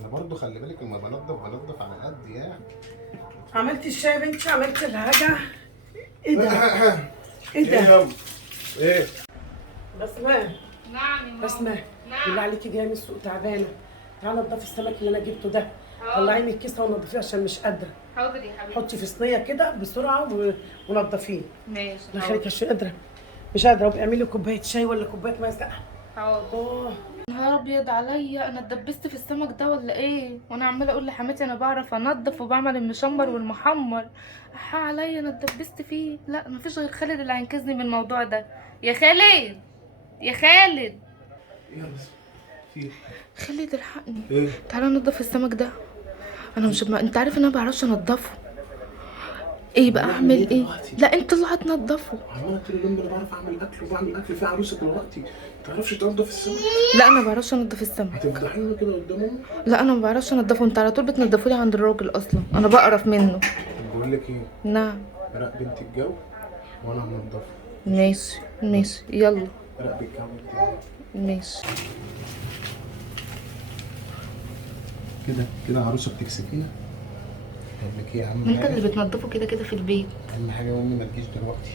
انا برضو خلي بالك لما بنضف على قد يعني. عملت الشاي يا بنتي، عملت الحاجه. ايه ده؟ ايه ده؟ ايه بسمة. نعم يا ماما. بسمة، نعم. بالله عليكي جايه من السوق تعبانه، تعالى نضفي السمك اللي انا جبته ده. طلعيه من الكيسه ونضفيه عشان مش قادره. حاضر يا حبيبتي. حطي في صينيه كده بسرعه ونضفيه. ماشي. الله يخليك عشان قادره مش قادره. وباعملي لي كوبايه شاي ولا كوبايه ميه ساقعه. حاضر. نهار ابيض عليا، انا اتدبست في السمك ده ولا ايه؟ وانا عماله اقول لحماتي انا بعرف انضف وبعمل المشمر والمحمر. عليا انا اتدبست فيه. لا مفيش غير خالد اللي هينقذني من الموضوع ده. يا خالد، يا خالد. في خالد الحقني. ايه؟ تعالى ننضف السمك ده. انا مش انت عارف ان انا ما بعرفش انضفه. ايه بقى اعمل ايه؟ لا انت اللي هتنضفه. عمال طول اليوم انا بعرف اعمل اكل وبعمل اكل في عروسه دلوقتي، ما تعرفش تنضف السمك؟ لا انا ما بعرفش انضف السمك. هتفضحينا كده قدامهم؟ لا انا ما بعرفش انضفه. انت على طول بتنضفولي عند الراجل اصلا، انا بقرف منه. طب بقول لك ايه؟ نعم. راقبي انت الجو وانا هنضفه. ماشي ماشي يلا. راقبي الجو بتاعي. ماشي. كده عروسه بتكسفينا. اقول لك ايه يا عم؟ ما انت اللي بتنضفه كده كده في البيت. اهم حاجه يا امي ما تجيش دلوقتي،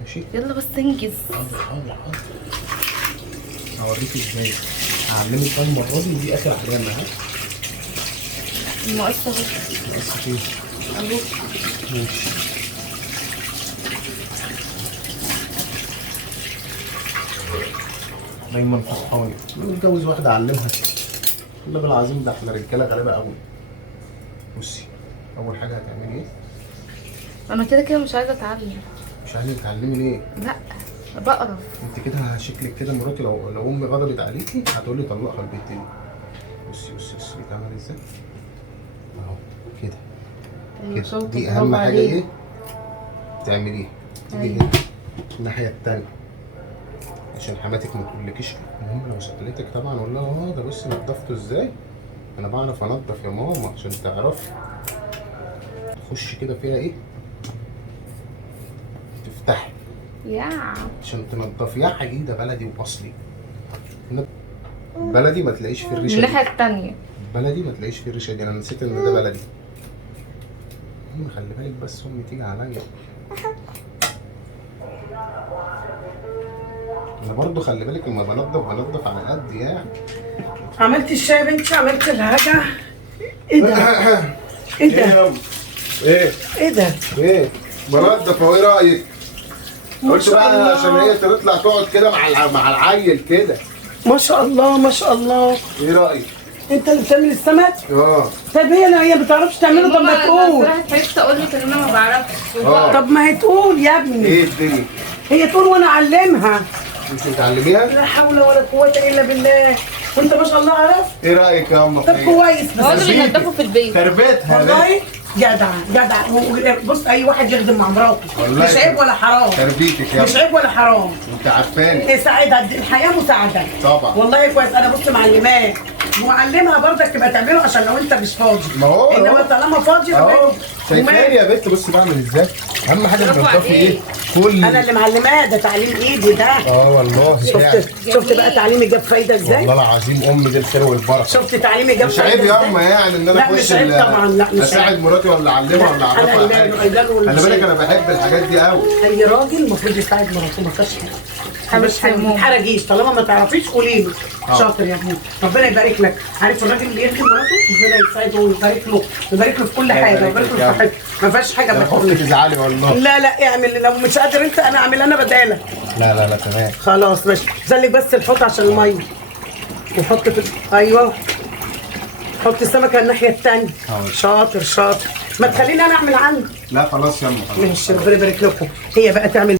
ماشي؟ يلا بس انجز. حاضر. هوريك ازاي. هعلمك بقى المره دي، ودي اخر علامه. ها؟ المقص اهو. بس كده اهو. ماشي. دايما فرحانه متجوز واحده اعلمها. والله بالعظيم ده احنا رجاله غلابه قوي. بصي، اول حاجه هتعملي ايه؟ انا كده كده مش عايزه اتعلم. مش عايزه تتعلمي ليه؟ لا بقرف. انت كده شكلك كده مراتي لو امي غضبت عليكي هتقولي طلقها البيت تاني. بصي بيتعمل ازاي؟ اهو كده دي اهم حاجه ايه تعمليها. تيجي هنا الناحيه التانيه عشان حماتك ما تقولكيش. المهم لو سالتك طبعا اقول لها ده بصي نضفته ازاي. انا بعرف انضف يا ماما عشان تعرفي. تخش كده فيها ايه، تفتحي عشان تنضفيها حقيقة بلدي واصلي. بلدي ما تلاقيش في الريشه دي. الناحيه التانيه بلدي ما تلاقيش في الريشه دي. انا نسيت ان ده بلدي. امي خلي بالك بس، امي تيجي عليا. انا برضو خلي بالك لما بنضف على قد يعني. عملت الشاي يا بنتي، عملت الحاجه. ايه ده؟ ايه ده؟ ايه ده؟ ايه بنضف اهو. ايه رايك؟ قلت بقى عشان هي تطلع تقعد كده مع العيل كده. ما شاء الله ما شاء الله. ايه رايك؟ انت اللي بتعمل السمك؟ اه. طب هي ما بتعرفش تعمله. طب ما تقول. حاسه اقول لك ان انا ما بعرفش. طب ما هي تقول يا ابني. ايه الدنيا؟ هي تقول وانا اعلمها. انت بتعلميها؟ لا حول ولا قوه الا بالله. وانت ما شاء الله عرفت. ايه رايك يا ام؟ طب كويس. بس هو اللي بينضفوا في البيت. تربيتها والله جدع. بص اي واحد يخدم مع مراته مش عيب ولا حرام. تربيتك يا مش عيب ولا حرام. انت عارفاني. سعيدة الحياه مساعده طبعا. والله كويس. انا بص معلماه ومعلمها برضك تبقى تعمله عشان لو انت مش فاضي. ما هو انما طالما فاضي اهو شايفاني يا بنت. بص بعمل ازاي. اهم حاجه تنضفي ايه كل. انا اللي معلماه. ده تعليم ايدي ده. والله شفت بقى تعليمي جاب فايده ازاي. والله العظيم امي دي الخير والبركه. شفت تعليمي جاب مش فايده عيب ازاي. يا اما يعني ان انا اخش طبعا. لا مش اساعد مراتي ولا اعلمها ولا اعرفها حاجه. خلي بالك انا بحب الحاجات دي قوي. اي راجل المفروض يساعد مراته. ما فيهاش حاجه ما تتحرجيش. طالما ما تعرفيش قولي له. شاطر يا ابني ربنا يبارك لك. عارف الراجل اللي يخدم مراته ربنا يساعده ويبارك له في كل حاجه. ويبارك له في حاجه ما فيهاش حاجه. انا خفت تزعلي والله. لا اعمل. لو مش قادر انت انا اعمل انا بدالك. لا تمام. خلاص ماشي. زلك بس الحوض عشان الميه. وحط في ايوه. حط السمكه الناحيه الثانيه. شاطر. ما تخليني انا اعمل عندي. لا خلاص يلا. ماشي ربنا يبارك لكم. هي بقى تعمل